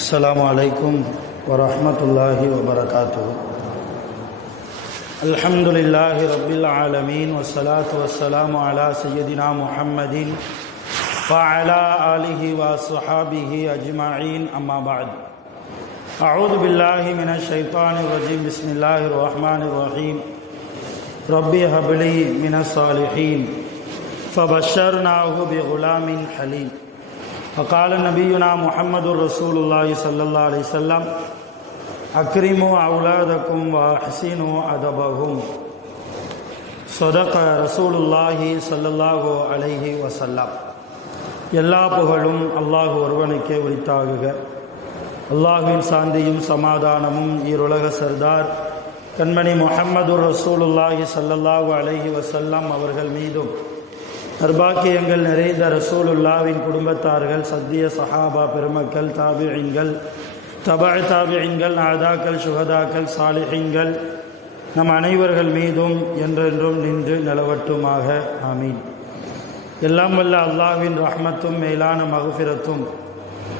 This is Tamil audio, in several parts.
السلام عليكم ورحمة الله وبركاته. الحمد لله رب العالمين والصلاة والسلام على سيدنا محمد وعلى آله وصحابه أجمعين، أما بعد. أعوذ بالله من الشيطان الرجيم. بسم الله الرحمن الرحيم. ربي هب لي من الصالحين فبشرناه بغلام حليم. وقال نبينا محمد رسول الله صلى الله عليه وسلم: أكرموا أولادكم وأحسنوا أدبهم. صدق رسول الله صلى الله عليه وسلم. எல்லா புகழும் அல்லாஹ் ஒருவனுக்கே உரித்தாகுக. அல்லாஹ்வின் சாந்தியும் சமாதானமும் ஈருலக சர்தார் கண்மணி முஹம்மது ரசூலுல்லாஹி ஸல்லல்லாஹு அலைஹி வஸல்லம் அவர்கள் மீதும், நற்பாக்கியங்கள் நிறைந்த ரசூலுல்லாவின் குடும்பத்தார்கள், சத்திய சஹாபா பெருமக்கள், தாபிஈன்கள், தபஅ தாபிஈன்கள், நாதாக்கள், சுஹதாக்கள், சாலிஹீன்கள் நம் அனைவர்கள் மீதும் என்றென்றும் நின்று நிலவட்டுமாக. ஆமீன். எல்லாம் வல்ல அல்லாஹ்வின் ரஹ்மத்தும் மேலான மக்ஃபிரத்தும்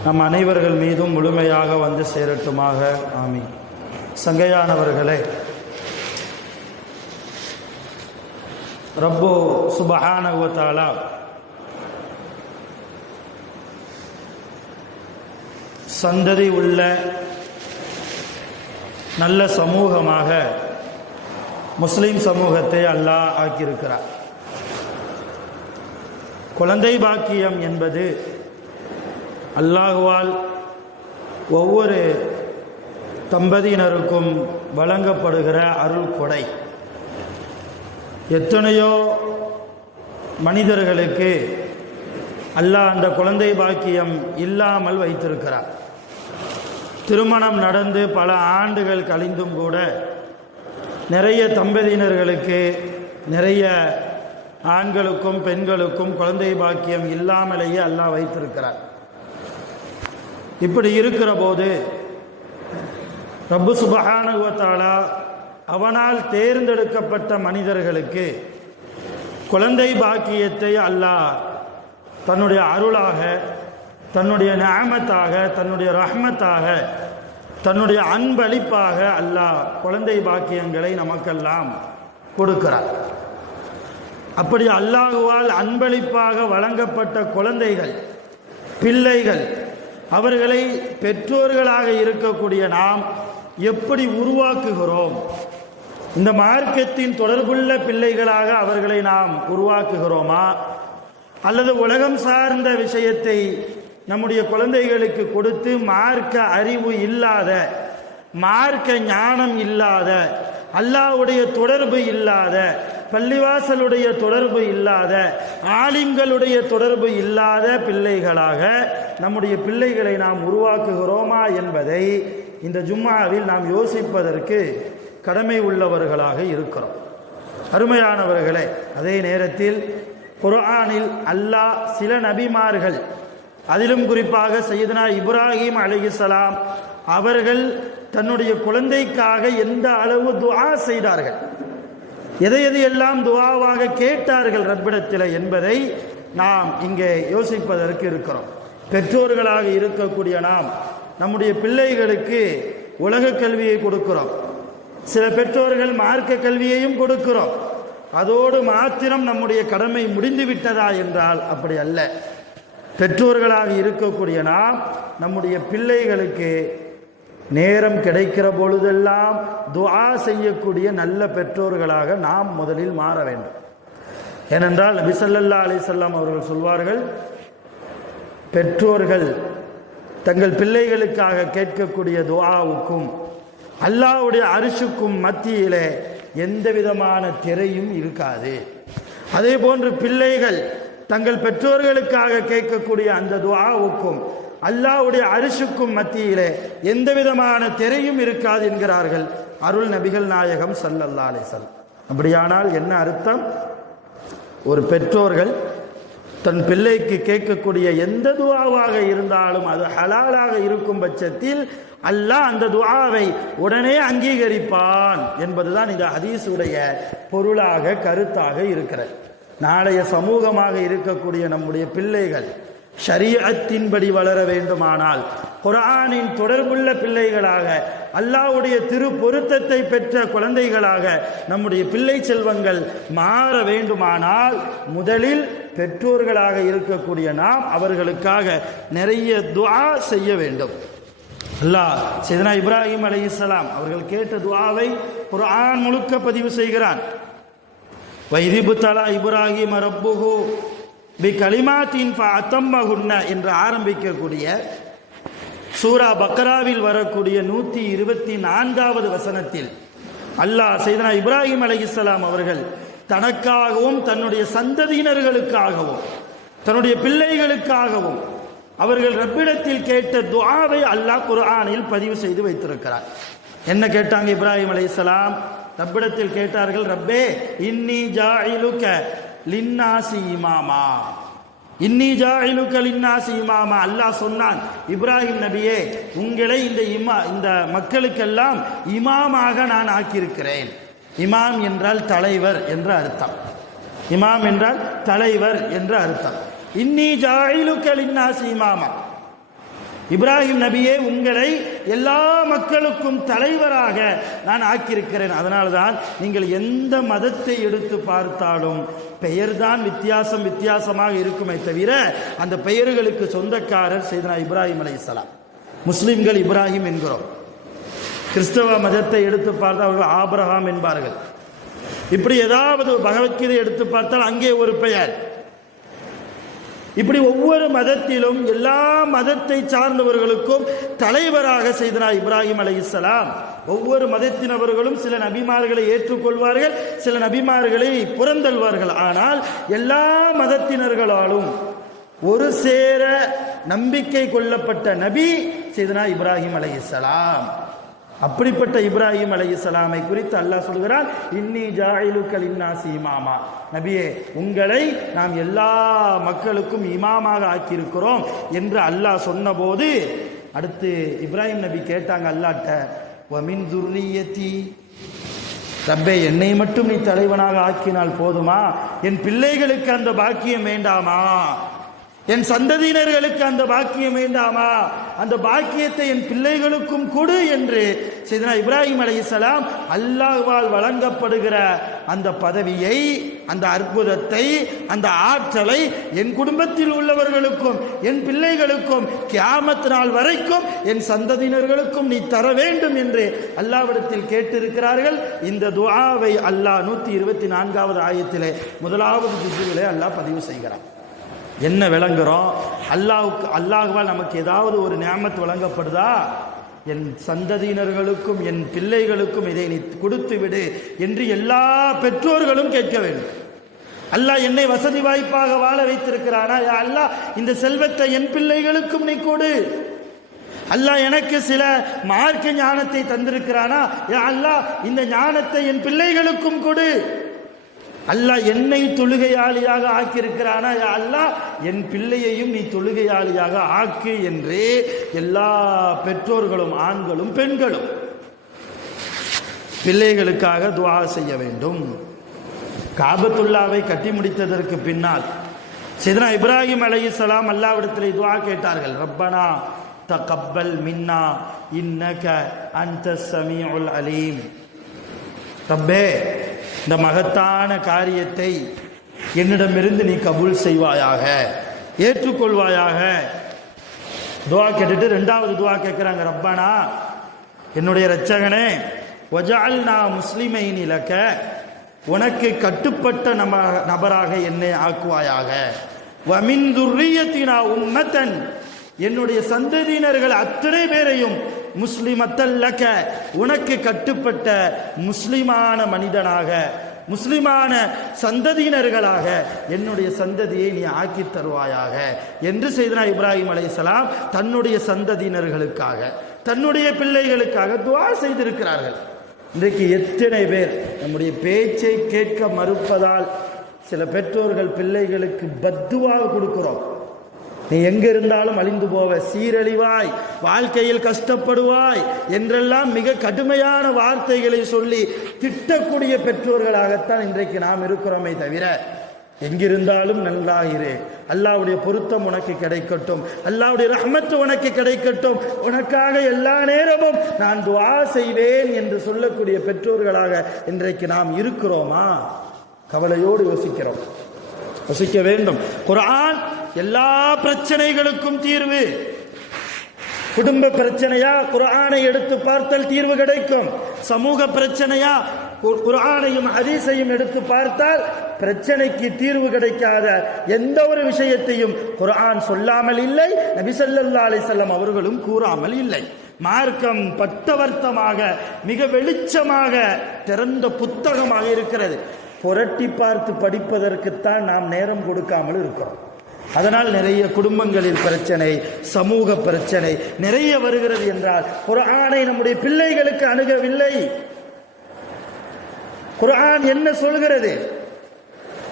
நம் அனைவர்கள் மீதும் முழுமையாக வந்து சேரட்டுமாக. ஆமீன். சங்கையானவர்களே, ரப்பு சுப்ஹானஹு வ தஆலா சந்ததி உள்ள நல்ல சமூகமாக முஸ்லிம் சமூகத்தை அல்லாஹ் ஆக்கியிருக்கிறார். குழந்தை பாக்கியம் என்பது அல்லாஹ்வால் ஒவ்வொரு தம்பதியினருக்கும் வழங்கப்படுகிற அருள் கொடை. எத்தனையோ மனிதர்களுக்கு அல்லாஹ் அந்த குழந்தை பாக்கியம் இல்லாமல் வைத்திருக்கிறார். திருமணம் நடந்து பல ஆண்டுகள் கழிந்தும் கூட நிறைய தம்பதியினர்களுக்கு, நிறைய ஆண்களுக்கும் பெண்களுக்கும் குழந்தை பாக்கியம் இல்லாமலேயே அல்லாஹ் வைத்திருக்கிறார். இப்படி இருக்கிற போது ரப்பு சுப்ஹானஹு வ தஆலா அவனால் தேர்ந்தெடுக்கப்பட்ட மனிதர்களுக்கு குழந்தை பாக்கியத்தை அல்லாஹ் தன்னுடைய அருளாக, தன்னுடைய நிஅமத்தாக, தன்னுடைய ரஹ்மத்தாக, தன்னுடைய அன்பளிப்பாக அல்லாஹ் குழந்தை பாக்கியங்களை நமக்கெல்லாம் கொடுக்கிறார். அப்படி அல்லாஹ்வால் அன்பளிப்பாக வழங்கப்பட்ட குழந்தைகள், பிள்ளைகள், அவர்களை பெற்றோர்களாக இருக்கக்கூடிய நாம் எப்படி உருவாக்குகிறோம்? இந்த மார்க்கத்தின் தொடர்புள்ள பிள்ளைகளாக அவர்களை நாம் உருவாக்குகிறோமா, அல்லது உலகம் சார்ந்த விஷயத்தை நம்முடைய குழந்தைகளுக்கு கொடுத்து மார்க்க அறிவு இல்லாத, மார்க்க ஞானம் இல்லாத, அல்லாஹ்வுடைய தொடர்பு இல்லாத, பள்ளிவாசலுடைய தொடர்பு இல்லாத, ஆலிம்களுடைய தொடர்பு இல்லாத பிள்ளைகளாக நம்முடைய பிள்ளைகளை நாம் உருவாக்குகிறோமா என்பதை இந்த ஜும்மாவில் நாம் யோசிப்பதற்கு கடமை உள்ளவர்களாக இருக்கிறோம். அருமையானவர்களே, அதே நேரத்தில் குர்ஆனில் அல்லாஹ் சில நபிமார்கள், அதிலும் குறிப்பாக சையதுனா இப்ராஹிம் அலைஹிஸ்ஸலாம் அவர்கள் தன்னுடைய குழந்தைக்காக எந்த அளவு துஆ செய்தார்கள், எதை எதையெல்லாம் துஆவாக கேட்டார்கள் ரப்பிடத்தில் என்பதை நாம் இங்கே யோசிப்பதற்கு இருக்கிறோம். பெற்றோர்களாக இருக்கக்கூடிய நாம் நம்முடைய பிள்ளைகளுக்கு உலக கல்வியை கொடுக்கிறோம். சில பெற்றோர்கள் மார்க்க கல்வியையும் கொடுக்கிறோம். அதோடு மாத்திரம் நம்முடைய கடமை முடிந்து விட்டதா என்றால் அப்படி அல்ல. பெற்றோர்களாக இருக்கக்கூடிய நாம் நம்முடைய பிள்ளைகளுக்கு நேரம் கிடைக்கிற பொழுதெல்லாம் துஆ செய்யக்கூடிய நல்ல பெற்றோர்களாக நாம் முதலில் மாற வேண்டும். ஏனென்றால் நபி ஸல்லல்லாஹு அலைஹி வஸல்லம் அவர்கள் சொல்வார்கள், பெற்றோர்கள் தங்கள் பிள்ளைகளுக்காக கேட்கக்கூடிய துஆவுக்கும் அல்லாஹ்வுடைய அரிஷுக்கும் மத்தியிலே எந்த விதமான திரையும் இருக்காது. அதே போன்று பிள்ளைகள் தங்கள் பெற்றோர்களுக்காக கேட்கக்கூடிய அந்த துஆவுக்கும் அல்லாஹ்வுடைய அரிஷுக்கும் மத்தியிலே எந்த விதமான திரையும் இருக்காது என்கிறார்கள் அருள் நபிகள் நாயகம் ஸல்லல்லாஹு அலைஹி வஸல்லம். அப்படியானால் என்ன அர்த்தம்? ஒரு பெற்றோர்கள் தன் பிள்ளைக்கு கேட்கக்கூடிய எந்த துஆவாக இருந்தாலும் அது ஹலாலாக இருக்கும் பட்சத்தில் அல்லாஹ் அந்த துஆவை உடனே அங்கீகரிப்பான் என்பதுதான் இந்த ஹதீஸுடைய பொருளாக, கருத்தாக இருக்கிறது. நாளைய சமூகமாக இருக்கக்கூடிய நம்முடைய பிள்ளைகள் ஷரீஅத்தின்படி வளர வேண்டுமானால், குர்ஆனின் தொடர்புள்ள பிள்ளைகளாக, அல்லாஹ்வுடைய திரு பொருத்தத்தை பெற்ற குழந்தைகளாக நம்முடைய பிள்ளை செல்வங்கள் மாற வேண்டுமானால் முதலில் பெற்றோர்களாக இருக்கக்கூடிய நாம் அவர்களுக்காக நிறைய துஆ செய்ய வேண்டும். அல்லாஹ் சையதுனா இப்ராஹிம் அலைஹிஸ்ஸலாம் அவர்கள் கேட்ட துஆவை குர்ஆன் முழுக்க பதிவு செய்கிறான். வைதிபுத்தலா இப்ராஹிம் ரப்புஹு பி கலிமாத்தின் ஃபஅத்தம்மஹுன்ன என்று ஆரம்பிக்கக்கூடிய சூரா பக்ராவில் வரக்கூடிய 124வது வசனத்தில் அல்லாஹ் சையதுனா இப்ராஹிம் அலைஹிஸ்ஸலாம் அவர்கள் தனக்காகவும் தன்னுடைய சந்ததியினர்களுக்காகவும் தன்னுடைய பிள்ளைகளுக்காகவும் அவர்கள் ரப்பிடத்தில் கேட்ட துஆவை அல்லாஹ் குர்ஆனில் பதிவு செய்து வைத்திருக்கிறார். என்ன கேட்டாங்க இப்ராஹிம் அலைஹிஸ்ஸலாம்? ரப்பிடத்தில் கேட்டார்கள், ரப்பே இன்னி ஜாயிலுக லின்னாசி இமாமா, இன்னி ஜாயிலுக லின்னாசி இமாமா. அல்லாஹ் சொன்னான், இப்ராஹிம் நபியே, உங்களை இந்த மக்களுக்கெல்லாம் இமாமாக நான் ஆக்கியிருக்கிறேன். இமாம் என்றால் தலைவர் என்ற அர்த்தம். இமாம் என்றால் தலைவர் என்ற அர்த்தம். இன்னி ஜாயிலுக லின்னாசி இமாமா, இப்ராஹிம் நபியே, உங்களை எல்லா மக்களுக்கும் தலைவராக நான் ஆக்கியிருக்கிறேன். அதனால்தான் நீங்கள் எந்த மதத்தை எடுத்து பார்த்தாலும் பெயர்தான் வித்தியாசமாக இருக்குமே தவிர அந்த பெயர்களுக்கு சொந்தக்காரர் சையதுனா இப்ராஹிம் அலைஹிஸ்ஸலாம். முஸ்லிம்கள் இப்ராஹிம் என்கிறோம். கிறிஸ்தவ மதத்தை எடுத்து பார்த்தால் அவர்கள் ஆபிரகாம் என்பார்கள். இப்படி ஏதாவது பகவத்கீதை எடுத்து பார்த்தால் அங்கே ஒரு பெயர். இப்படி ஒவ்வொரு மதத்திலும் எல்லா மதத்தை சார்ந்தவர்களுக்கும் தலைவராக சையதுனா இப்ராஹிம் அலைஹிஸ்ஸலாம். ஒவ்வொரு மதத்தினவர்களும் சில நபிமார்களை ஏற்றுக்கொள்வார்கள், சில நபிமார்களை புறந்தள்வார்கள். ஆனால் எல்லா மதத்தினர்களாலும் ஒரு சேர நம்பிக்கை கொள்ளப்பட்ட நபி சையதுனா இப்ராஹிம் அலைஹிஸ்ஸலாம். அப்படிப்பட்ட இப்ராஹிம் அலைஹிஸ்ஸலாமை குறித்து அல்லாஹ் சொல்கிறான், இன்னி ஜாயிலுக லின்னாசி இமாமா, நபியே, உங்களை நாம் எல்லா மக்களுக்கும் இமாமாக ஆக்கியிருக்கிறோம் என்று அல்லாஹ் சொன்னபோது அடுத்து இப்ராஹிம் நபி கேட்டாங்க அல்லாஹ்ட்ட, வமின் துர்ரியத்தி, ரப்பே, என்னை மட்டும் நீ தலைவனாக ஆக்கினால் போதுமா? என் பிள்ளைகளுக்கு அந்த பாக்கியம் வேண்டாமா? என் சந்ததியினர்களுக்கு அந்த பாக்கியம் வேண்டாமா? அந்த பாக்கியத்தை என் பிள்ளைகளுக்கும் கொடு என்று சையதுனா இப்ராஹிம் அலைஹிஸ்ஸலாம் அல்லாஹ்வால் வழங்கப்படுகிற அந்த பதவியை, அந்த அற்புதத்தை, அந்த ஆற்றலை என் குடும்பத்தில் உள்ளவர்களுக்கும் என் பிள்ளைகளுக்கும் கியாமத் நாள் வரைக்கும் என் சந்ததியினர்களுக்கும் நீ தர வேண்டும் என்று அல்லாஹ்விடத்தில் கேட்டிருக்கிறார்கள். இந்த துஆவை அல்லாஹ் 124வது ஆயத்திலே 1வது ஜுஸ்ஸிலே அல்லாஹ் பதிவு செய்கிறான். என்ன விளங்குறோம்? அல்லாஹ்வால் நமக்கு ஏதாவது ஒரு நியாமத் வழங்கப்படுதா? என் சந்ததியினர்களுக்கும் என் பிள்ளைகளுக்கும் இதை நீ கொடுத்து விடு என்று எல்லா பெற்றோர்களும் கேட்க வேண்டும். அல்லாஹ் என்னை வசதி வாய்ப்பாக வாழ வைத்திருக்கிறானா? யா அல்லாஹ், இந்த செல்வத்தை என் பிள்ளைகளுக்கும் நீ கொடு. அல்லாஹ் எனக்கு சில மார்க்க ஞானத்தை தந்திருக்கிறானா? யா அல்லாஹ், இந்த ஞானத்தை என் பிள்ளைகளுக்கும் கொடு. அல்லாஹ் என்னை தொழுகையாளியாக ஆக்கியிருக்கிறானா? யா அல்லாஹ், என் பிள்ளையையும் நீ தொழுகையாளியாக ஆக்கு என்று எல்லா பெற்றோர்களும் ஆண்களும் பெண்களும் பிள்ளைகளுக்காக துஆ செய்ய வேண்டும். காபத்துல்லாவை கட்டி முடித்ததற்கு பின்னால் சையதுனா இப்ராஹிம் அலைஹிஸ்ஸலாம் அல்லாஹ்விடத்தில் துஆ கேட்டார்கள். ரப்பனா தகப்பல் மின்னா இன்னக அன்தஸ் ஸமீஉல் அலீம். ரப்பே, இந்த மகத்தான காரியத்தை என்னிடமிருந்து நீ கபூல் செய்வாயாக, ஏற்றுக்கொள்வாயாக. துஆ கேட்டுட்டு 2வது துஆ கேட்கிறாங்க. ரப்பனா, என்னுடைய இரட்சகனே, வஜஅல்னா முஸ்லிமைனி லக, உனக்கு கட்டுப்பட்ட நபராக என்னை ஆக்குவாயாக. வமின் துர்ரியத்தினா உம்மத்தன், என்னுடைய சந்ததியினர்கள் அத்தனை பேரையும் முஸ்லிமத்தல்லக, உனக்கு கட்டுப்பட்ட முஸ்லிமான மனிதனாக, முஸ்லிமான சந்ததியினர்களாக என்னுடைய சந்ததியை நீ ஆக்கி தருவாயாக என்று சையதுனா இப்ராஹிம் அலைஹிஸ்ஸலாம் தன்னுடைய சந்ததியினர்களுக்காக, தன்னுடைய பிள்ளைகளுக்காக துஆ செய்திருக்கிறார்கள். இன்றைக்கு எத்தனை பேர் நம்முடைய பேச்சை கேட்க மறுப்பதால் சில பெற்றோர்கள் பிள்ளைகளுக்கு பத்துவா கொடுக்கிறோம். நீ எங்க இருந்தாலும் அழிந்து போவ, சீரழிவாய், வாழ்க்கையில் கஷ்டப்படுவாய் என்றெல்லாம் மிக கடுமையான வார்த்தைகளை சொல்லி திட்டக்கூடிய பெற்றோர்களாகத்தான் இன்றைக்கு நாம் இருக்கிறோமே தவிர எங்கிருந்தாலும் நல்லாயிரே, அல்லாஹ்வுடைய பொருத்தம் உனக்கு கிடைக்கட்டும், அல்லாஹ்வுடைய ரஹ்மத் உனக்கு கிடைக்கட்டும், உனக்காக எல்லா நேரமும் நான் துஆ செய்வேன் என்று சொல்லக்கூடிய பெற்றோர்களாக இன்றைக்கு நாம் இருக்கிறோமா? கவலையோடு யோசிக்க வேண்டும். குர்ஆன் எல்லா பிரச்சனைகளுக்கும் தீர்வு. குடும்ப பிரச்சனையா, குர்ஆனை எடுத்து பார்த்தால் தீர்வு கிடைக்கும். சமூக பிரச்சனையா, குர்ஆனையும் ஹதீஸையும் எடுத்து பார்த்தால் பிரச்சனைக்கு தீர்வு கிடைக்காத எந்த ஒரு விஷயத்தையும் குர்ஆன் சொல்லாமல் இல்லை, நபி ஸல்லல்லாஹு அலைஹி வஸல்லம் அவர்களும் கூறாமல் இல்லை. மார்க்கம் பட்டவர்த்தமாக மிக வெளிச்சமாக திறந்த புத்தகமாக இருக்கிறது. புரட்டி பார்த்து படிப்பதற்குத்தான் நாம் நேரம் கொடுக்காமல் இருக்கிறோம். அதனால் நிறைய குடும்பங்களில் பிரச்சனை, சமூக பிரச்சனை நிறைய வருகிறது என்றால் குர்ஆனை நம்முடைய பிள்ளைகளுக்கு அணுகவில்லை. குர்ஆன் என்ன சொல்கிறது?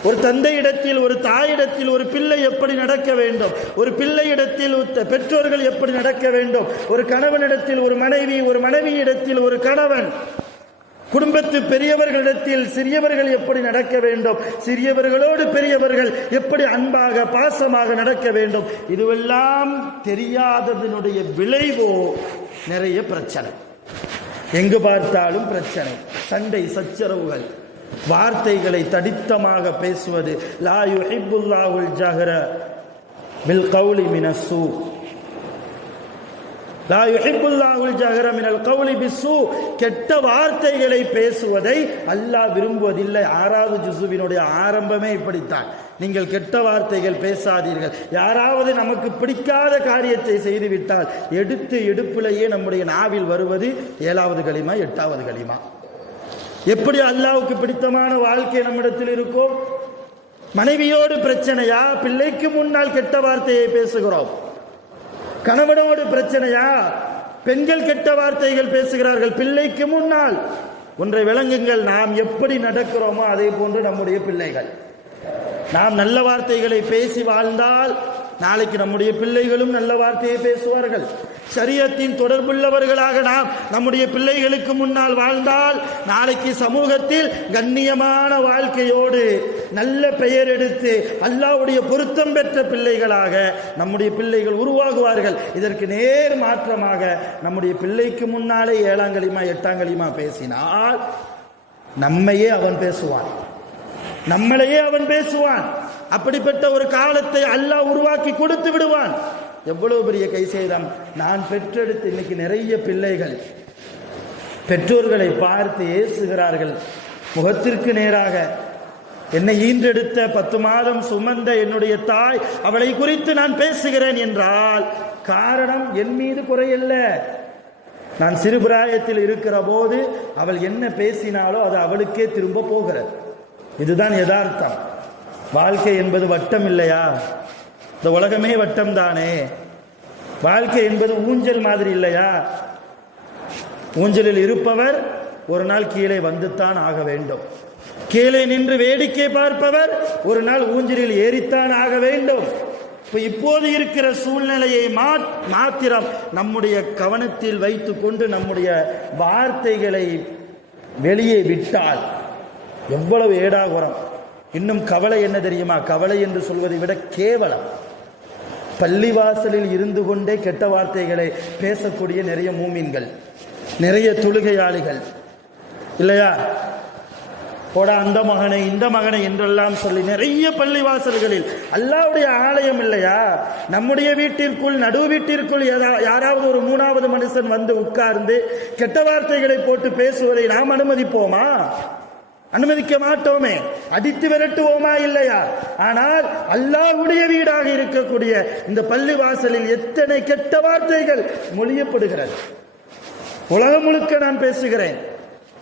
ஒரு தந்தையிடத்தில், ஒரு தாயிடத்தில் ஒரு பிள்ளை எப்படி நடக்க வேண்டும், ஒரு பிள்ளையிடத்தில் பெற்றோர்கள் எப்படி நடக்க வேண்டும், ஒரு கணவனிடத்தில் ஒரு மனைவி, ஒரு மனைவியிடத்தில் ஒரு கணவன், குடும்பத்து பெரியவர்களிடத்தில் சிறியவர்கள் எப்படி நடக்க வேண்டும், சிறியவர்களோடு பெரியவர்கள் எப்படி அன்பாக பாசமாக நடக்க வேண்டும், இதுவெல்லாம் தெரியாததனுடைய விளைவோ நிறைய பிரச்சனை. எங்கு பார்த்தாலும் பிரச்சனை, சண்டை சச்சரவுகள், வார்த்தைகளை தடித்தமாக பேசுவது. லா யுஹிப்புல்லாஹுல் ஜஹர பில் கௌலி மினஸ்ஸூ, லா யுஹிப்புல்லாஹுல் ஜஹர மினல் கௌலி பிஸ்ஸூ, கெட்ட வார்த்தைகளை பேசுவதை அல்லாஹ் விரும்புவதில்லை. 6வது ஜுஸுவினுடைய ஆரம்பமே இப்படித்தான். நீங்கள் கெட்ட வார்த்தைகள் பேசாதீர்கள். யாராவது நமக்கு பிடிக்காத காரியத்தை செய்துவிட்டால் எடுப்பிலேயே நம்முடைய நாவில் வருவது 7வது கலிமா, 8வது கலிமா. எப்படி அல்லாஹ்வுக்கு பிடித்தமான வாழ்க்கை நம்மிடத்தில் இருக்கும்? மனைவியோடு பிரச்சனையா, பிள்ளைக்கு முன்னால் கெட்ட வார்த்தையை பேசுகிறோம். கணவனோடு பிரச்சனையா, பெண்கள் கெட்ட வார்த்தைகள் பேசுகிறார்கள் பிள்ளைக்கு முன்னால். ஒன்றை விளங்குங்கள், நாம் எப்படி நடக்கிறோமோ அதே போன்று நம்முடைய பிள்ளைகள். நாம் நல்ல வார்த்தைகளை பேசி வாழ்ந்தால் நாளைக்கு நம்முடைய பிள்ளைகளும் நல்ல வார்த்தையை பேசுவார்கள். ஷரியத்தின் தொடர்புள்ளவர்களாக நாம் நம்முடைய பிள்ளைகளுக்கு முன்னால் வாழ்ந்தால் நாளைக்கு சமூகத்தில் கண்ணியமான வாழ்க்கையோடு நல்ல பெயர் எடுத்து அல்லாஹ்வுடைய பொருத்தம் பெற்ற பிள்ளைகளாக நம்முடைய பிள்ளைகள் உருவாகுவார்கள். இதற்கு நேர் மாற்றமாக நம்முடைய பிள்ளைக்கு முன்னாலே 7ஆம் கலிமா 8ஆம் கலிமா பேசினால் நம்மையே அவன் பேசுவான், நம்மளையே அவன் பேசுவான். அப்படிப்பட்ட ஒரு காலத்தை அல்லாஹ் உருவாக்கி கொடுத்து விடுவான். எவ்வளவு பெரிய கை செய்தான். நான் பெற்றெடுத்து இன்னைக்கு நிறைய பிள்ளைகள் பெற்றோர்களை பார்த்து ஏசுகிறார்கள். முகத்திற்கு நேராக என்னை ஈன்றெடுத்த 10 மாதம் சுமந்த என்னுடைய தாய், அவளை குறித்து நான் பேசுகிறேன் என்றால் காரணம் என் மீது குறையல்ல. நான் சிறுபிராயத்தில் இருக்கிற போது அவள் என்ன பேசினாலோ அது அவளுக்கே திரும்ப போகிறது. இதுதான் யதார்த்தம். வாழ்க்கை என்பது வட்டம் இல்லையா? இந்த உலகமே வட்டம் தானே. வாழ்க்கை என்பது ஊஞ்சல் மாதிரி இல்லையா? ஊஞ்சலில் இருப்பவர் ஒரு நாள் கீழே வந்துத்தான் ஆக வேண்டும். கீழே நின்று வேடிக்கை பார்ப்பவர் ஒரு நாள் ஊஞ்சலில் ஏறித்தான் ஆக வேண்டும். இப்போது இருக்கிற சூழ்நிலையை மாத்திரம் நம்முடைய கவனத்தில் வைத்துக் கொண்டு நம்முடைய வார்த்தைகளை வெளியே விட்டால் எவ்வளவு ஏடாகுறம். இன்னும் கவலை என்ன தெரியுமா? கவலை என்று சொல்வதை விட கேவலம். பள்ளிவாசலில் இருந்து கொண்டே கெட்ட வார்த்தைகளை பேசக்கூடிய நிறைய மூமின்கள், நிறைய தொழுகையாளிகள் இல்லையா? போடா அந்த மகனை இந்த மகனை என்றெல்லாம் சொல்லி நிறைய பள்ளிவாசல்களில் அல்லாஹ்வுடைய ஆலயம் இல்லையா? நம்முடைய வீட்டிற்குள் நடு வீட்டிற்குள் யாராவது ஒரு 3வது மனுஷன் வந்து உட்கார்ந்து கெட்ட வார்த்தைகளை போட்டு பேசுவதை நாம் அனுமதிப்போமா? அனுமதிக்க மாட்டோமே. அடித்து விரட்டுவோமா? இல்லையா? ஆனால் அல்லாஹ்வுடைய வீடாக இருக்கக்கூடிய இந்த பள்ளிவாசலில் எத்தனை கெட்ட வார்த்தைகள் மொழியப்படுகிறது. உலகம் முழுக்க நான் பேசுகிறேன்.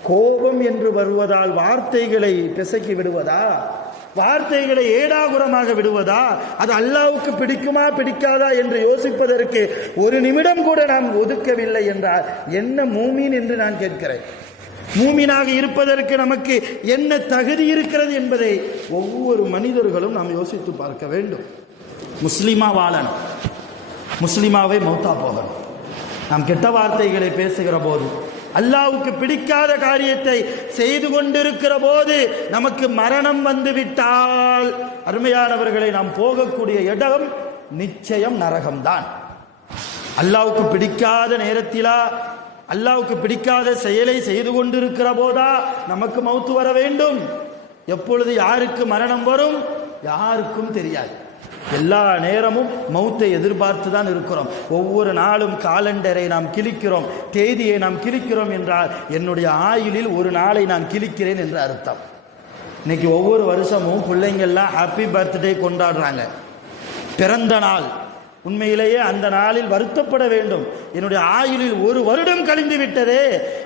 கோபம் என்று வருவதால் வார்த்தைகளை பிசக்கி விடுவதா? வார்த்தைகளை ஏடாகுரமாக விடுவதா? அது அல்லாஹ்வுக்கு பிடிக்குமா பிடிக்காதா என்று யோசிப்பதற்கு ஒரு நிமிடம் கூட நாம் ஒதுக்கவில்லை என்றால் என்ன மூமின் என்று நான் கேட்கிறேன். மூமினாக இருப்பதற்கு நமக்கு என்ன தகுதி இருக்கிறது என்பதை ஒவ்வொரு மனிதர்களும் நாம் யோசித்து பார்க்க வேண்டும். முஸ்லிமா வாழணும், முஸ்லிமாவை மௌத்தா போகணும். நாம் கெட்ட வார்த்தைகளை பேசுகிற போது அல்லாஹ்வுக்கு பிடிக்காத காரியத்தை செய்து கொண்டிருக்கிற போது நமக்கு மரணம் வந்துவிட்டால் அருமையானவர்களை நாம் போகக்கூடிய இடம் நிச்சயம் நரகம்தான். அல்லாஹ்வுக்கு பிடிக்காத நேரத்திலா, அல்லாஹ்வுக்கு பிடிக்காத செயலை செய்து கொண்டிருக்கிற போதா நமக்கு மௌத்து வர வேண்டும். எப்பொழுது யாருக்கு மரணம் வரும் யாருக்கும் தெரியாது. எல்லா நேரமும் மௌத்தை எதிர்பார்த்து தான் இருக்கிறோம். ஒவ்வொரு நாளும் காலண்டரை நாம் கிழிக்கிறோம், தேதியை நாம் கிழிக்கிறோம் என்றால் என்னுடைய ஆயுளில் ஒரு நாளை நான் கிழிக்கிறேன் என்று அர்த்தம். இன்னைக்கு ஒவ்வொரு வருஷமும் பிள்ளைங்கள்லாம் ஹாப்பி பர்த்டே கொண்டாடுறாங்க, பிறந்த நாள். உண்மையிலேயே அந்த நாளில் வருத்தப்பட வேண்டும். என்னுடைய ஆயுளில் ஒரு வருடம் கழிந்து விட்டதே,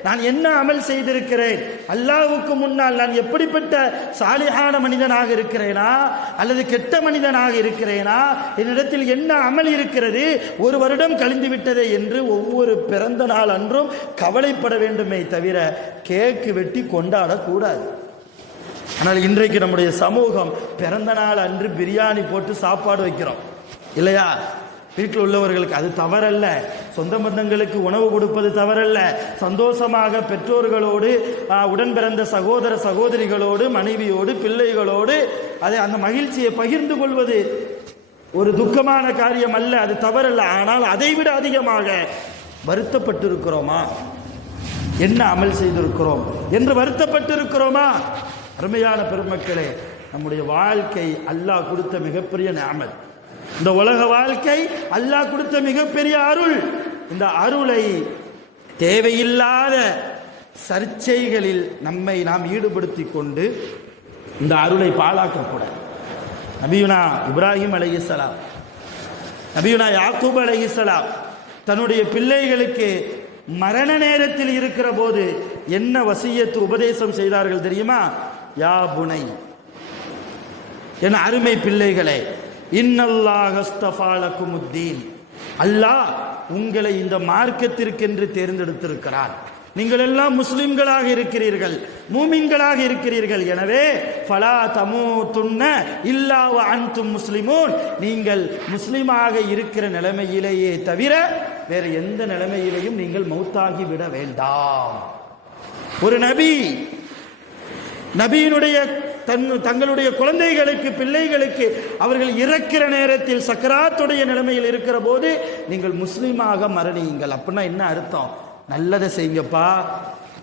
நான் என்ன அமல் செய்திருக்கிறேன், அல்லாஹ்வுக்கு முன்னால் நான் எப்படிப்பட்ட சாலிஹான மனிதனாக இருக்கிறேனா அல்லது கெட்ட மனிதனாக இருக்கிறேனா, என்னிடத்தில் என்ன அமல் இருக்கிறது, ஒரு வருடம் கழிந்து விட்டதே என்று ஒவ்வொரு பிறந்த நாள் அன்றும் கவலைப்பட வேண்டுமே தவிர கேக்கு வெட்டி கொண்டாடக்கூடாது. ஆனால் இன்றைக்கு நம்முடைய சமூகம் பிறந்த நாள் அன்று பிரியாணி போட்டு சாப்பாடு வைக்கிறோம் இல்லையா? வீட்டில் உள்ளவர்களுக்கு அது தவறல்ல, சொந்த பந்தங்களுக்கு உணவு கொடுப்பது தவறல்ல. சந்தோஷமாக பெற்றோர்களோடு, உடன் பிறந்த சகோதர சகோதரிகளோடு, மனைவியோடு, பிள்ளைகளோடு அதை அந்த மகிழ்ச்சியை பகிர்ந்து கொள்வது ஒரு துக்கமான காரியம் அல்ல, அது தவறல்ல. ஆனால் அதைவிட அதிகமாக வருத்தப்பட்டிருக்கிறோமா, என்ன அமல் செய்திருக்கிறோம் என்று வருத்தப்பட்டிருக்கிறோமா? அருமையான பெருமக்களே, நம்முடைய வாழ்க்கை அல்லாஹ் கொடுத்த மிகப்பெரிய நிஅமத். இந்த உலக வாழ்க்கை அல்லாஹ் கொடுத்த மிகப்பெரிய அருள். இந்த அருளை தேவையில்லாத சர்ச்சைகளில் நம்மை நாம் ஈடுபடுத்தி கொண்டு இந்த அருளை பாழாக்கக்கூடாது. நபியுனா இப்ராஹிம் அலைஹிஸ்ஸலாம், நபியுனா யாக்கூப் அலைஹிஸ்ஸலாம் தன்னுடைய பிள்ளைகளுக்கு மரண நேரத்தில் இருக்கிற போது என்ன வசியத்து உபதேசம் செய்தார்கள் தெரியுமா? யா புனை, என் அருமை பிள்ளைகளே, இன்னல்லாஹ் அஸ்தஃபா லகுமுத்தீன், அல்லாஹ் உங்களை இந்த மார்க்கத்திற்கென்று தேர்ந்தெடுத்திருக்கிறார். நீங்கள் எல்லாம் முஸ்லிம்களாக இருக்கிறீர்கள், மூமின்களாக இருக்கிறீர்கள். எனவே ஃபலா தமூதுன்ன இல்லா வ அன்தும் முஸ்லிமூன், நீங்கள் முஸ்லிமாக இருக்கிற நிலைமையிலேயே தவிர வேறு எந்த நிலைமையிலேயும் நீங்கள் மௌத்தாகி விட வேண்டாம். ஒரு நபியினுடைய தங்களுடைய குழந்தைகளுக்கு, பிள்ளைகளுக்கு அவர்கள் இறக்கிற நேரத்தில் சக்கராத்துடைய நிலைமையில் இருக்கிற போது நீங்கள் முஸ்லீமாக மரணியுங்கள். அப்படின்னா என்ன அர்த்தம்? நல்லதை செய்யுங்கப்பா,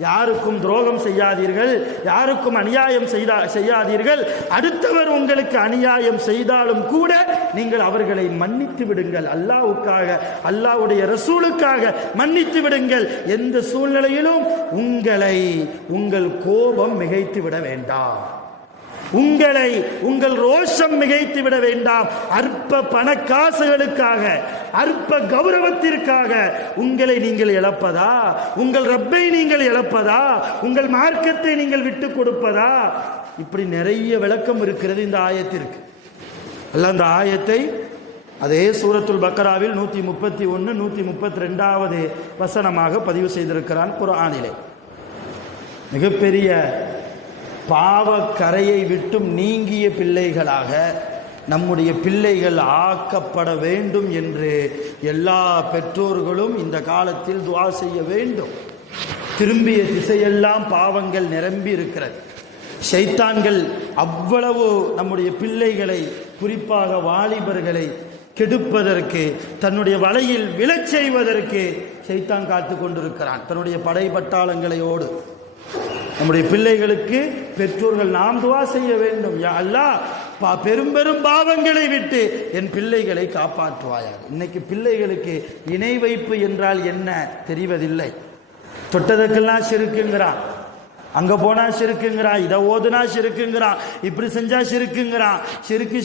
யாருக்கும் துரோகம் செய்யாதீர்கள், யாருக்கும் அநியாயம் செய்யாதீர்கள். அடுத்தவர் உங்களுக்கு அநியாயம் செய்தாலும் கூட நீங்கள் அவர்களை மன்னித்து விடுங்கள். அல்லாஹ்வுக்காக, அல்லாஹ்வுடைய ரசூலுக்காக மன்னித்து விடுங்கள். எந்த சூழ்நிலையிலும் உங்கள் கோபம் மிகைத்து விட வேண்டாம், உங்கள் ரோஷம் மிகைத்து விட வேண்டாம். அற்ப பணக்காசுகளுக்காக, அற்ப கௌரவத்திற்காக உங்களை நீங்கள் இழப்பதா, உங்கள் ரப்பை நீங்கள் இழப்பதா, உங்கள் மார்க்கத்தை நீங்கள் விட்டு கொடுப்பதா? இப்படி நிறைய விளக்கம் இருக்கிறது இந்த ஆயத்திற்கு. அல்ல, அந்த ஆயத்தை அதே சூரத்துல் பக்கராவில் 131, 132வது வசனமாக பதிவு செய்திருக்கிறான் குர்ஆனிலே. மிகப்பெரிய பாவக்கரையை விட்டும் நீங்கிய பிள்ளைகளாக நம்முடைய பிள்ளைகள் ஆக்கப்பட வேண்டும் என்று எல்லா பெற்றோர்களும் இந்த காலத்தில் துஆ செய்ய வேண்டும். திரும்பிய திசையெல்லாம் பாவங்கள் நிரம்பி இருக்கிறது. ஷைத்தான்கள் அவ்வளவு நம்முடைய பிள்ளைகளை, குறிப்பாக வாலிபர்களை கெடுப்பதற்கு, தன்னுடைய வலையில் விழச் செய்வதற்கு ஷைத்தான் காத்து கொண்டிருக்கிறான் தன்னுடைய படை பட்டாளங்களோடு. நம்முடைய பிள்ளைகளுக்கு பெற்றோர்கள் நாம் துஆ செய்ய வேண்டும். யா அல்லாஹ், பெரும் பெரும் பாவங்களை விட்டு என் பிள்ளைகளை காப்பாற்றுவாயாக. இன்னைக்கு பிள்ளைகளுக்கு இணை வைப்பு என்றால் என்ன தெரிவதில்லை. தொட்டதற்கெல்லாம் ஷிர்க்குங்கிறான், அங்க போனா ஷிர்க்குங்கிறான், இதை ஓதுனா ஷிர்க்குங்கிறான், இப்படி செஞ்சா ஷிர்க்குங்கிறான்.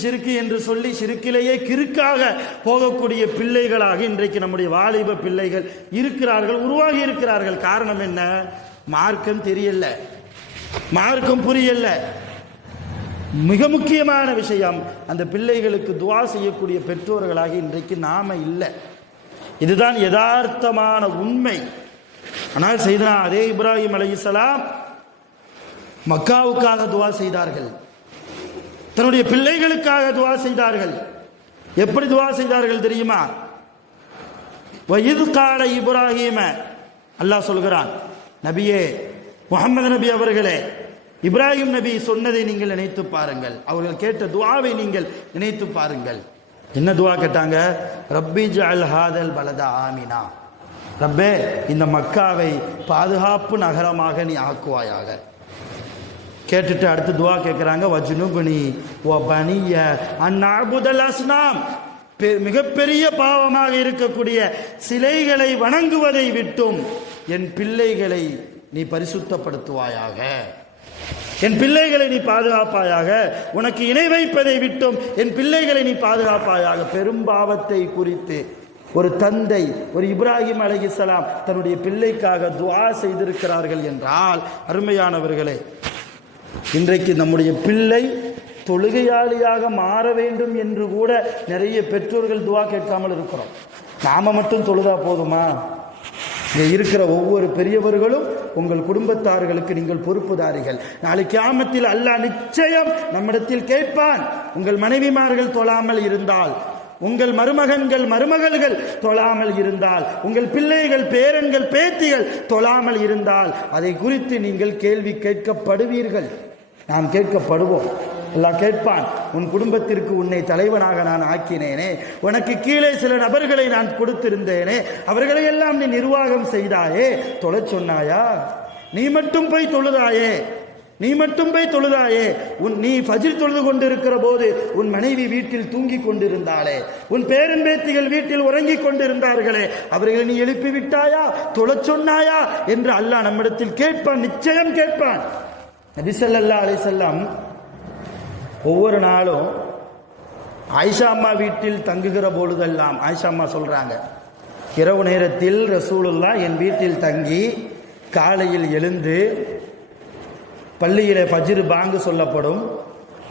ஷிர்க்கு என்று சொல்லி ஷிர்க்கிலேயே கிறுக்காக போகக்கூடிய பிள்ளைகளாக இன்றைக்கு நம்முடைய வாலிப பிள்ளைகள் இருக்கிறார்கள், உருவாகி இருக்கிறார்கள். காரணம் என்ன? மார்க்கம் தெரியல, மார்க்கம் புரியல. மிக முக்கியமான விஷயம், அந்த பிள்ளைகளுக்கு துஆ செய்யக்கூடிய பெற்றோர்களாக இன்றைக்கு நாம இல்லை. இதுதான் யதார்த்தமான உண்மை. ஆனால் செய்தனா அதே இப்ராஹிம் அலைஹிஸ்ஸலாம் மக்காவுக்காக துஆ செய்தார்கள், தன்னுடைய பிள்ளைகளுக்காக துஆ செய்தார்கள். எப்படி துஆ செய்தார்கள் தெரியுமா? வயிது கால இப்ராஹிம, அல்லாஹ் சொல்கிறான், நபியே முஹம்மது நபி அவர்களே, இப்ராஹிம் நபி சொன்னதை நீங்கள் நினைத்து பாருங்கள், அவர்கள் கேட்ட துஆவை நீங்கள் நினைத்து பாருங்கள். என்ன துஆ கேட்டாங்க? ரப்பி ஜஅல் ஹாதல் பலத ஆமினா, ரப்பே இந்த மக்காவை பாதுகாப்பு நகரமாக நீ ஆக்குவாயாக. கேட்டுட்டு அடுத்து துஆ கேட்குறாங்க, வஜ்னுபுனி வ பனிய அன் நஅபுதல் அஸ்னாம், மிகப்பெரிய பாவமாக இருக்கக்கூடிய சிலைகளை வணங்குவதை விட்டும் என் பிள்ளைகளை நீ பரிசுத்தப்படுத்துவாயாக, என் பிள்ளைகளை நீ பாதுகாப்பாயாக, உனக்கு இணை வைப்பதை விட்டும் என் பிள்ளைகளை நீ பாதுகாப்பாயாக. பெரும்பாவத்தை குறித்து ஒரு தந்தை, ஒரு இப்ராஹிம் அலைஹிஸ்ஸலாம் தன்னுடைய பிள்ளைக்காக துஆ செய்திருக்கிறார்கள் என்றால், அருமையானவர்களே, இன்றைக்கு நம்முடைய பிள்ளை தொழுகையாளியாக மாற வேண்டும் என்று கூட நிறைய பெற்றோர்கள் துஆ கேட்காமல் இருக்கிறோம். நாம மட்டும் தொழுதா போதுமா? இங்கே இருக்கிற ஒவ்வொரு பெரியவர்களும் உங்கள் குடும்பத்தார்களுக்கு நீங்கள் பொறுப்புதாரிகள். நாளை கியாமத்தில் அல்லாஹ் நிச்சயம் நம்மிடத்தில் கேட்பான். உங்கள் மனைவிமார்கள் தொழாமல் இருந்தால், உங்கள் மருமகன்கள் மருமகள்கள் தொழாமல் இருந்தால், உங்கள் பிள்ளைகள் பேரன்கள் பேத்திகள் தொழாமல் இருந்தால், அதை குறித்து நீங்கள் கேள்வி கேட்கப்படுவீர்கள். நாம் கேட்கப்படுவோம். அல்லாஹ் கேட்பான், உன் குடும்பத்திற்கு உன்னை தலைவனாக நான் ஆக்கினேனே, உனக்கு கீழே சில நபர்களை நான் கொடுத்திருந்தேனே, அவர்களை எல்லாம் நீ நிர்வாகம் செய்தாயே, தொழச் சொன்னாயா? நீ மட்டும் போய் தொழுதாயே, நீ மட்டும் போய் தொழுதாயே. நீ ஃபஜ்ர் தொழுது கொண்டிருக்கிற போது உன் மனைவி வீட்டில் தூங்கி கொண்டிருந்தாளே, உன் பேரன் பேத்திகள் வீட்டில் உறங்கிக் கொண்டிருந்தார்களே, அவர்களை நீ எழுப்பி விட்டாயா? தொழச் சொன்னாயா என்று அல்லாஹ் நம்மிடத்தில் கேட்பான், நிச்சயம் கேட்பான். நபி ஸல்லல்லாஹு அலைஹி வஸல்லம் ஒவ்வொரு நாளும் ஆயிஷா அம்மா வீட்டில் தங்குகிற பொழுதெல்லாம், ஆயிஷா அம்மா சொல்றாங்க, இரவு நேரத்தில் ரசூலுல்லாஹ் என் வீட்டில் தங்கி காலையில் எழுந்து பள்ளியிலே ஃபஜ்ர் பாங்கு சொல்லப்படும்,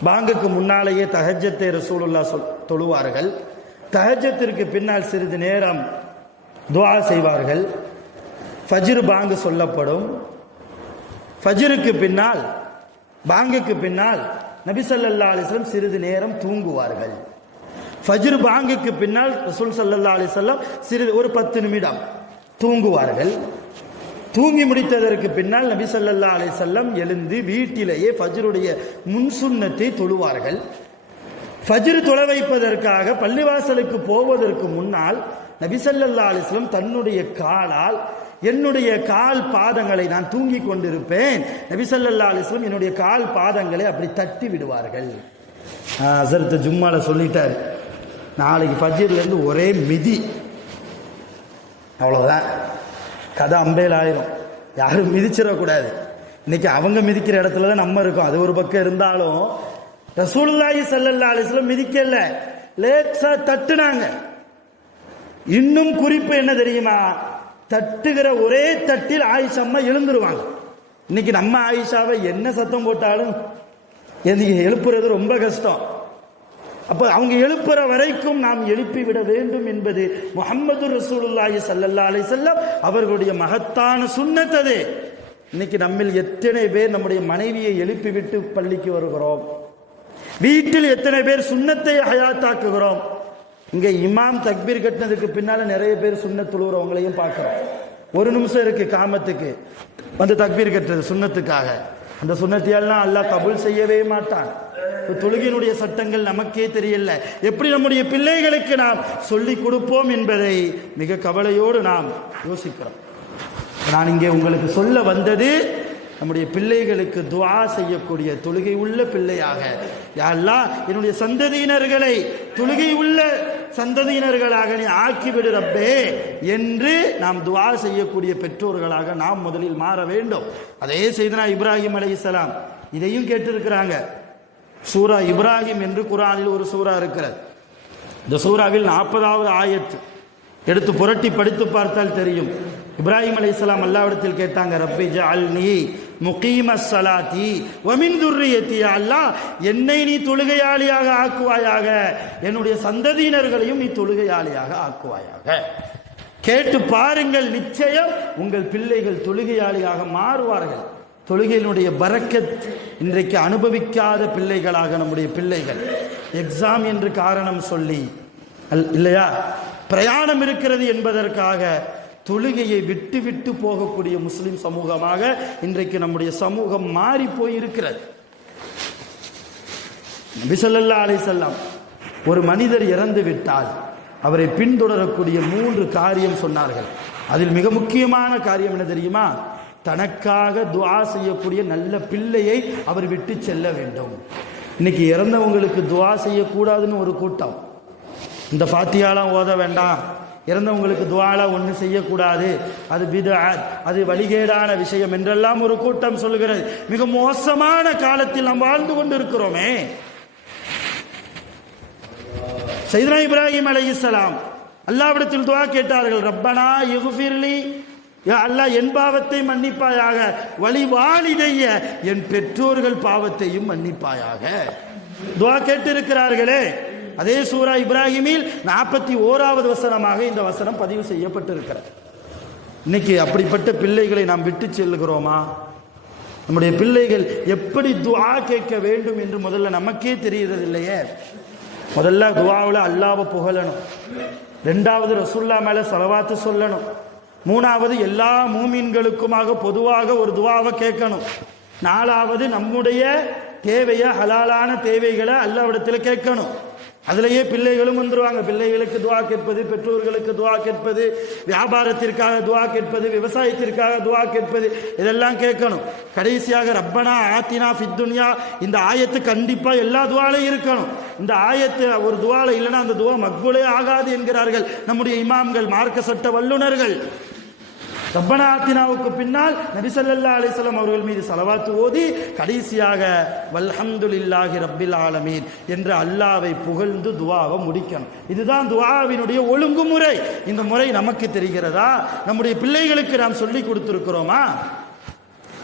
பாங்குக்கு முன்னாலேயே தஹஜ்ஜத்தை ரசூலுல்லாஹ் தொழுவார்கள். தஹஜ்ஜத்திற்கு பின்னால் சிறிது நேரம் துஆ செய்வார்கள். ஃபஜ்ர் பாங்கு சொல்லப்படும். ஃபஜ்ருக்கு பின்னால், பாங்குக்கு பின்னால் நபி ஸல்லல்லாஹு அலைஹி வஸல்லம் சிறிது நேரம் தூங்குவார்கள். ஃபஜ்ர் பாங்குக்கு பின்னால் ரசூல் ஸல்லல்லாஹு அலைஹி வஸல்லம் சிறிது ஒரு 10 நிமிடம் தூங்குவார்கள். தூங்கி முடித்ததற்கு பின்னால் நபி ஸல்லல்லாஹு அலைஹி வஸல்லம் எழுந்து வீட்டிலேயே ஃபஜ்ருடைய முன்சுன்னத்தை தொழுவார்கள். ஃபஜ்ர் தொழ வைப்பதற்காக பள்ளிவாசலுக்கு போவதற்கு முன்னால் நபி ஸல்லல்லாஹு அலைஹி வஸல்லம் தன்னுடைய காலால் என்னுடைய கால் பாதங்களை, நான் தூங்கி கொண்டிருப்பேன், நபி ஸல்லல்லாஹு அலைஹி வஸல்லம் என்னுடைய கால் பாதங்களை அப்படி தட்டி விடுவார்கள். ஹஸரத் ஜும்மால சொல்லிட்டார், நாளைக்கு ஃபஜ்ர்லேருந்து ஒரே மிதி, அவ்வளோதான், கதை அம்பேல் ஆயிரும், யாரும் மிதிச்சிடக்கூடாது. இன்னைக்கு அவங்க மிதிக்கிற இடத்துல தான் நம்ம இருக்கோம். அது ஒரு பக்கம் இருந்தாலும் ரசூலுல்லாஹி ஸல்லல்லாஹு அலைஹி வஸல்லம் மிதிக்கல, லேசா தட்டுனாங்க. இன்னும் குறிப்பு என்ன தெரியுமா? தட்டுகிற ஒரே தட்டில் ஆயிஷா அம்மா எழுந்துருவாங்க. இன்னைக்கு நம்ம ஆயிஷாவை என்ன சத்தம் போட்டாலும் எழுப்புறது ரொம்ப கஷ்டம். அப்ப அவங்க எழுப்புற வரைக்கும் நாம் எழுப்பி விட வேண்டும் என்பது முஹம்மது ரசூலுல்லாஹி ஸல்லல்லாஹு அலைஹி வஸல்லம் அவர்களுடைய மகத்தான சுன்னத். அது இன்னைக்கு நம்மில் எத்தனை பேர் நம்முடைய மனைவியை எழுப்பி விட்டு பள்ளிக்கு வருகிறோம்? வீட்டில் எத்தனை பேர் சுன்னத்தை ஹயாத்தாக்குகிறோம்? இங்கே இமாம் தக்பீர் கட்டினதுக்கு பின்னால நிறைய பேர் சுன்னத் தொழுகிறவங்களையும் பார்க்குறோம். ஒரு நிமிஷம் இருக்கு காமத்துக்கு வந்து தக்பீர் கட்டுறது சுன்னத்துக்காக. அந்த சுன்னத்தையெல்லாம் அல்லாஹ் கபூல் செய்யவே மாட்டான். தொழுகையினுடைய சட்டங்கள் நமக்கே தெரியல. எப்படி நம்முடைய பிள்ளைகளுக்கு நாம் சொல்லிக் கொடுப்போம் என்பதை மிக கவலையோடு நாம் யோசிக்கிறோம். நான் இங்கே உங்களுக்கு சொல்ல வந்தது, நம்முடைய பிள்ளைகளுக்கு துஆ செய்யக்கூடிய தொழுகை உள்ள பிள்ளையாக, யா அல்லாஹ் என்னுடைய சந்ததியினர்களை தொழுகை உள்ள சந்ததியினர்களாக நீ ஆக்கிவிடு ரப்பே என்று நாம் துஆ செய்யக்கூடிய பெற்றோர்களாக நாம் முதலில் மாற வேண்டும். அதே செய்தனா இப்ராஹிம் அலைஹிஸ்ஸலாம் இதையும் கேட்டிருக்கிறாங்க. சூரா இப்ராஹிம் என்று குர்ஆனில் ஒரு சூரா இருக்கிறது. இந்த சூராவில் 40வது ஆயத்து எடுத்து புரட்டி படித்து பார்த்தால் தெரியும். இப்ராஹிம் அலைஹிஸ்ஸலாம் அல்லாஹ்விடத்தில் கேட்டாங்க, ரப்பி ஜஅல்னி முகீமஸ் ஸலாத்தி வ மின் துர்ரியத்தி, யா அல்லாஹ் என்னை நீ தொழுகையாளியாக ஆக்குவாயாக, என்னுடைய சந்ததியினர்களையும் நீ தொழுகையாளியாக ஆக்குவாயாக. கேட்டு பாருங்கள், நிச்சயம் உங்கள் பிள்ளைகள் தொழுகையாளியாக மாறுவார்கள். தொழுகையினுடைய பரக்கத் இன்றைக்கு அனுபவிக்காத பிள்ளைகளாக நம்முடைய பிள்ளைகள் எக்ஸாம் என்று காரணம் சொல்லி இல்லையா, பிரயாணம் இருக்கிறது என்பதற்காக தொழுகையை விட்டு விட்டு போகக்கூடிய முஸ்லிம் சமூகமாக இன்றைக்கு நம்முடைய சமூகம் மாறி போய் இருக்கிறது. நபி ஸல்லல்லாஹு அலைஹி வஸல்லம் ஒரு மனிதர் இறந்து விட்டால் அவரை பின்தொடரக்கூடிய 3 காரியம் சொன்னார்கள். அதில் மிக முக்கியமான காரியம் என்ன தெரியுமா? தனக்காக துஆ செய்யக்கூடிய நல்ல பிள்ளையை அவர் விட்டு செல்ல வேண்டும். இன்னைக்கு இறந்தவங்களுக்கு துஆ செய்யக்கூடாதுன்னு ஒரு கூட்டம், இந்த ஃபாத்தியாலாம் ஓத வேண்டாம், இறந்தவங்களுக்கு துஆலாம் ஒன்றும் செய்யக்கூடாது, அது பித்அத், அது வழிகேடான விஷயம் என்றெல்லாம் ஒரு கூட்டம் சொல்கிறது. மிக மோசமான காலத்தில் நாம் வாழ்ந்து கொண்டு இருக்கிறோமே. சையதுனா இப்ராஹிம் அலைஹிஸ்ஸலாம் அல்லாஹ்விடத்தில் துஆ கேட்டார்கள், ரப்பனா இக்ஃபிர்லி, யா அல்லாஹ் என் பாவத்தை மன்னிப்பாயாக, வலி வாலிதைய என் பெற்றோர்கள் பாவத்தையும் மன்னிப்பாயாக துஆ கேட்டிருக்கிறார்களே. அதே சூரா இப்ராஹிமில் 41வது வசனமாக இந்த வசனம் பதிவு செய்யப்பட்டிருக்கிறது. இன்னைக்கு அப்படிப்பட்ட பிள்ளைகளை நாம் விட்டு செல்லுகிறோமா? நம்முடைய பிள்ளைகள் எப்படி துஆ கேட்க வேண்டும் என்று முதல்ல நமக்கே தெரிகிறது இல்லையே. முதல்ல துஆவுல அல்லாஹ்வை புகழணும், 2வது ரசூலுல்லாஹ் மேல ஸலவாத்து சொல்லணும், 3வது எல்லா மூமின்களுக்குமாக பொதுவாக ஒரு துஆவை கேட்கணும், 4வது நம்முடைய தேவையை ஹலாலான தேவைகளை அல்லாஹ்விடத்தில் கேட்கணும். அதிலேயே பிள்ளைகளும் வந்துருவாங்க. பிள்ளைகளுக்கு துஆ கேட்பது, பெற்றோர்களுக்கு துஆ கேட்பது, வியாபாரத்திற்காக துஆ கேட்பது, விவசாயத்திற்காக துஆ கேட்பது, இதெல்லாம் கேட்கணும். கடைசியாக ரப்பனா ஆத்தினா ஃபித் துன்யா, இந்த ஆயத்து கண்டிப்பா எல்லா துஆலையும் இருக்கணும். இந்த ஆயத்து ஒரு துஆல இல்லைன்னா அந்த துஆ மக்பூலே ஆகாது என்கிறார்கள் நம்முடைய இமாம்கள், மார்க்க சட்ட வல்லுநர்கள். ரப்பனா ஆத்தினாவுக்கு பின்னால் நபி ஸல்லல்லாஹு அலைஹி வஸல்லம் அவர்கள் மீது ஸலவாத்து ஓதி கடைசியாக வல்ஹம்துலில்லாஹி ரப்பில் ஆலமீன் என்று அல்லாஹ்வை புகழ்ந்து துஆவை முடிக்கணும். இதுதான் துஆவினுடைய ஒழுங்குமுறை. இந்த முறை நமக்கு தெரிகிறதா? நம்முடைய பிள்ளைகளுக்கு நாம் சொல்லி கொடுத்திருக்கிறோமா?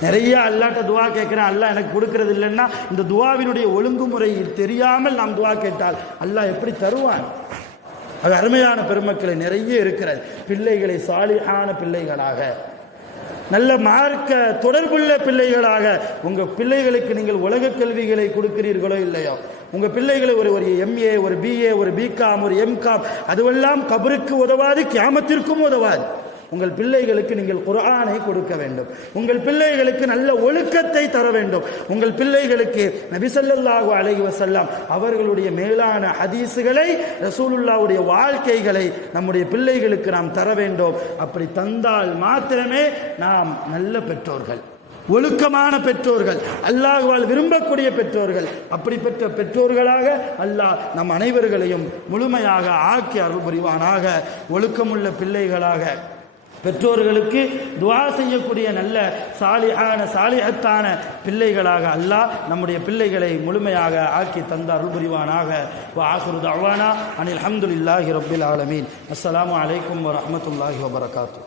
நிறைய அல்லாஹ்ட்ட துஆ கேட்கிறேன், அல்லாஹ் எனக்கு கொடுக்கிறது இல்லைன்னா இந்த துஆவினுடைய ஒழுங்குமுறை தெரியாமல் நாம் துஆ கேட்டால் அல்லாஹ் எப்படி தருவான்? அது அருமையான பெருமக்களை நிறைய இருக்கிறது. பிள்ளைகளை சாலிஹான பிள்ளைகளாக, நல்ல மார்க்க தொடர்புள்ள பிள்ளைகளாக, உங்க பிள்ளைகளுக்கு நீங்கள் உலக கல்விகளை கொடுக்கிறீர்களோ இல்லையோ, உங்க பிள்ளைகளை ஒரு MA, ஒரு BA, ஒரு BCom, ஒரு MCom, அதுவெல்லாம் கபருக்கு உதவாது, கியாமத்திற்கும் உதவாது. உங்கள் பிள்ளைகளுக்கு நீங்கள் குர்ஆனை கொடுக்க வேண்டும். உங்கள் பிள்ளைகளுக்கு நல்ல ஒழுக்கத்தை தர வேண்டும். உங்கள் பிள்ளைகளுக்கு நபி ஸல்லல்லாஹு அலைஹி வஸல்லம் அவர்களுடைய மேலான ஹதீஸுகளை, ரசூலுல்லாஹ்வுடைய வாழ்க்கைகளை நம்முடைய பிள்ளைகளுக்கு நாம் தர வேண்டும். அப்படி தந்தால் மாத்திரமே நாம் நல்ல பெற்றோர்கள், ஒழுக்கமான பெற்றோர்கள், அல்லாஹ்வால் விரும்பக்கூடிய பெற்றோர்கள். அப்படிப்பட்ட பெற்றோர்களாக அல்லாஹ் நம் அனைவர்களையும் முழுமையாக ஆக்கி அருள் புரிவானாக. ஒழுக்கமுள்ள பிள்ளைகளாக, பெற்றோர்களுக்கு துஆ செய்யக்கூடிய நல்ல சாலிஹத்தான பிள்ளைகளாக அல்லாஹ் நம்முடைய பிள்ளைகளை முழுமையாக ஆக்கி தந்த அருள் புரிவானாக. வ ஆகிரு தஅவானா அனில் ஹம்துலில்லாஹி ரப்பில் ஆலமீன். அஸ்ஸலாமு அலைக்கும் வ ரஹ்மத்துல்லாஹி வ பரகாத்துஹு.